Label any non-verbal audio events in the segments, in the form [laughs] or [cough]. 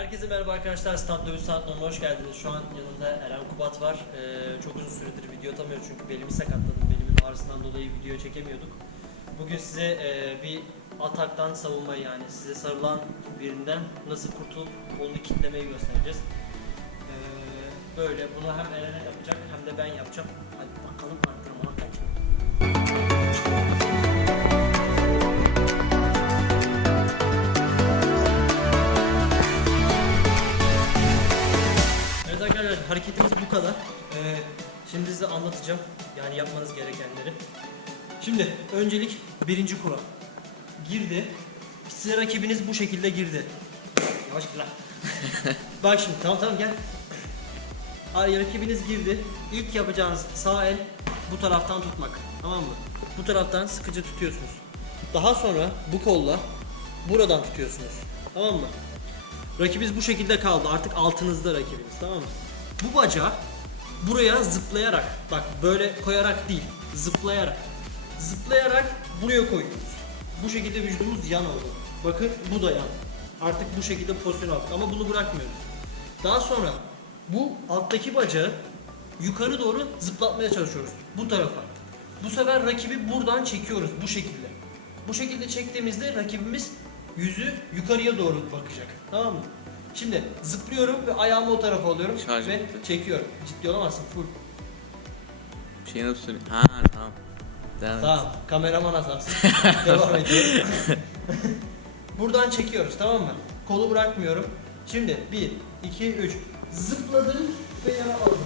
Herkese merhaba arkadaşlar. Stand Dövüş Sanatları'na hoş geldiniz. Şu an yanımda Eren Kubat var. Ee, çok uzun süredir video atamıyoruz çünkü belimi sakatladım. Belimin ağrısından dolayı video çekemiyorduk. Bugün size e, bir ataktan savunmayı yani size sarılan birinden nasıl kurtulup kolunu kitlemeyi göstereceğiz. Ee, böyle bunu hem Eren'e yapacak hem de ben yapacağım. Hareketimiz bu kadar. Ee, şimdi size anlatacağım yani yapmanız gerekenleri. Şimdi öncelik birinci kural. Girdi. Size rakibiniz bu şekilde girdi. Yavaş gir lan. [laughs] Bak şimdi tamam tamam gel. Hayır rakibiniz girdi. İlk yapacağınız sağ el bu taraftan tutmak. Tamam mı? Bu taraftan sıkıca tutuyorsunuz. Daha sonra bu kolla buradan tutuyorsunuz. Tamam mı? Rakibiniz bu şekilde kaldı. Artık altınızda rakibiniz tamam mı? Bu bacağı buraya zıplayarak bak böyle koyarak değil zıplayarak zıplayarak buraya koyuyoruz. Bu şekilde vücudumuz yan oldu. Bakın bu da yan. Artık bu şekilde pozisyon aldık ama bunu bırakmıyoruz. Daha sonra bu alttaki bacağı yukarı doğru zıplatmaya çalışıyoruz. Bu tarafa. Bu sefer rakibi buradan çekiyoruz bu şekilde. Bu şekilde çektiğimizde rakibimiz yüzü yukarıya doğru bakacak. Tamam mı? Şimdi zıplıyorum ve ayağımı o tarafa alıyorum Şarj ve bitti. çekiyorum. Ciddi olamazsın full. Bir şey nasıl söyleyeyim? Ha tamam. Devam et. Tamam, kameraman hatası. [laughs] Devam ediyorum. [laughs] Buradan çekiyoruz tamam mı? Kolu bırakmıyorum. Şimdi 1, 2, 3. Zıpladım ve yana aldım.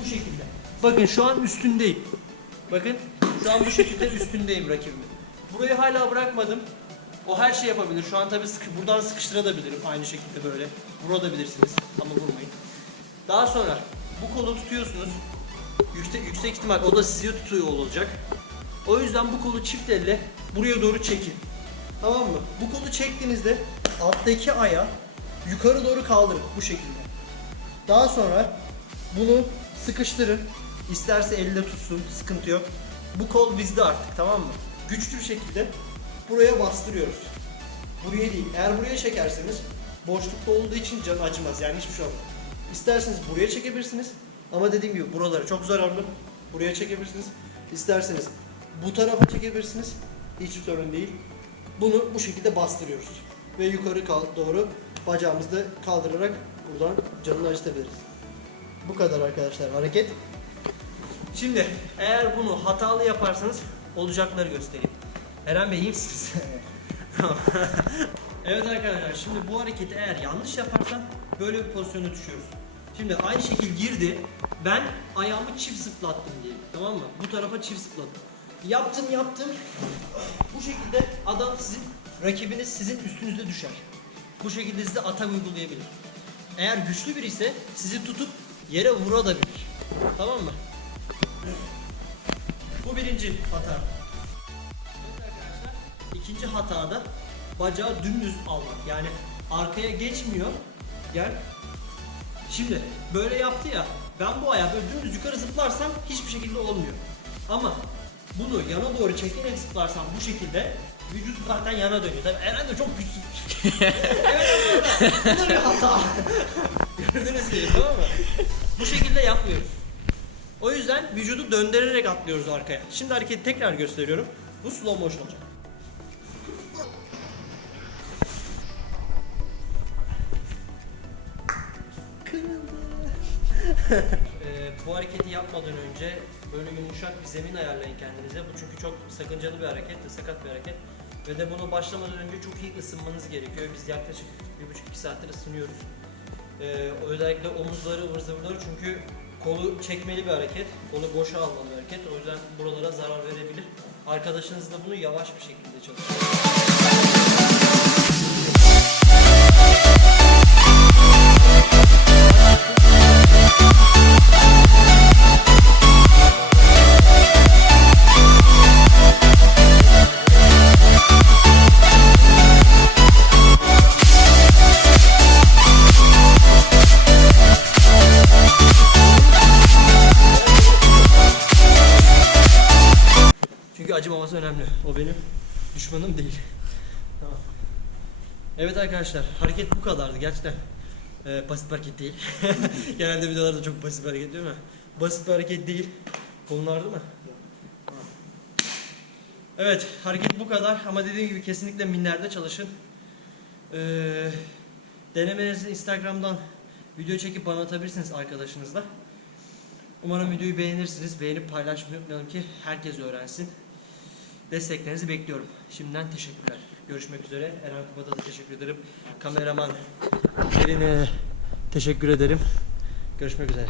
Bu şekilde. Bakın şu an üstündeyim. Bakın şu an bu şekilde üstündeyim rakibimin. Burayı hala bırakmadım. O her şey yapabilir. Şu an tabii sıkı, buradan sıkıştırabilirim aynı şekilde böyle. Vurabilirsiniz ama vurmayın. Daha sonra bu kolu tutuyorsunuz. Yüksek, yüksek ihtimal o da sizi tutuyor olacak. O yüzden bu kolu çift elle buraya doğru çekin. Tamam mı? Bu kolu çektiğinizde alttaki ayağı yukarı doğru kaldırın bu şekilde. Daha sonra bunu sıkıştırın. İsterse elde tutsun, sıkıntı yok. Bu kol bizde artık tamam mı? Güçlü bir şekilde buraya bastırıyoruz. Buraya değil. Eğer buraya çekerseniz boşlukta olduğu için can acımaz. Yani hiçbir şey olmaz. İsterseniz buraya çekebilirsiniz. Ama dediğim gibi buraları çok zararlı. Buraya çekebilirsiniz. İsterseniz bu tarafa çekebilirsiniz. Hiç sorun değil. Bunu bu şekilde bastırıyoruz. Ve yukarı doğru bacağımızı da kaldırarak buradan canını acıtabiliriz. Bu kadar arkadaşlar hareket. Şimdi eğer bunu hatalı yaparsanız olacakları göstereyim. Eren Bey iyi misiniz? [laughs] Evet arkadaşlar şimdi bu hareketi eğer yanlış yaparsam böyle bir pozisyona düşüyoruz. Şimdi aynı şekil girdi. Ben ayağımı çift zıplattım diyelim. Tamam mı? Bu tarafa çift zıplattım. Yaptım yaptım. Bu şekilde adam sizin rakibiniz sizin üstünüze düşer. Bu şekilde size atak uygulayabilir. Eğer güçlü biri ise sizi tutup yere vurabilir. Tamam mı? Bu birinci hata. İkinci hatada bacağı dümdüz almak. Yani arkaya geçmiyor. Gel. Şimdi böyle yaptı ya. Ben bu ayağı böyle dümdüz yukarı zıplarsam hiçbir şekilde olmuyor. Ama bunu yana doğru çekerek zıplarsam bu şekilde vücut zaten yana dönüyor. Tabii Eren de çok güçlü. [laughs] evet. Bu da bir hata. [laughs] Gördüğünüz gibi tamam mı? Bu şekilde yapmıyoruz. O yüzden vücudu döndürerek atlıyoruz arkaya. Şimdi hareketi tekrar gösteriyorum. Bu slow motion olacak. Ee, bu hareketi yapmadan önce böyle yumuşak bir zemin ayarlayın kendinize. Bu çünkü çok sakıncalı bir hareket ve sakat bir hareket. Ve de bunu başlamadan önce çok iyi ısınmanız gerekiyor. Biz yaklaşık 1,5-2 saattir ısınıyoruz. Ee, özellikle omuzları, ıvır çünkü kolu çekmeli bir hareket. Kolu boşa almalı bir hareket. O yüzden buralara zarar verebilir. Arkadaşınız da bunu yavaş bir şekilde çalışıyor. Acımaması önemli. O benim düşmanım değil. Tamam. Evet arkadaşlar hareket bu kadardı gerçekten. Ee, basit bir hareket değil. [laughs] Genelde videolarda çok basit bir hareket değil mi? Basit bir hareket değil. Kolun ağrıdı mı? Evet, hareket bu kadar ama dediğim gibi kesinlikle minlerde çalışın. Ee, denemelerinizi Instagram'dan video çekip bana atabilirsiniz arkadaşınızla. Umarım videoyu beğenirsiniz. Beğenip paylaşmayı unutmayalım ki herkes öğrensin. Desteklerinizi bekliyorum. Şimdiden teşekkürler. Görüşmek üzere. Eren Kubat'a da teşekkür ederim. Kameraman Erin'e teşekkür ederim. Görüşmek üzere.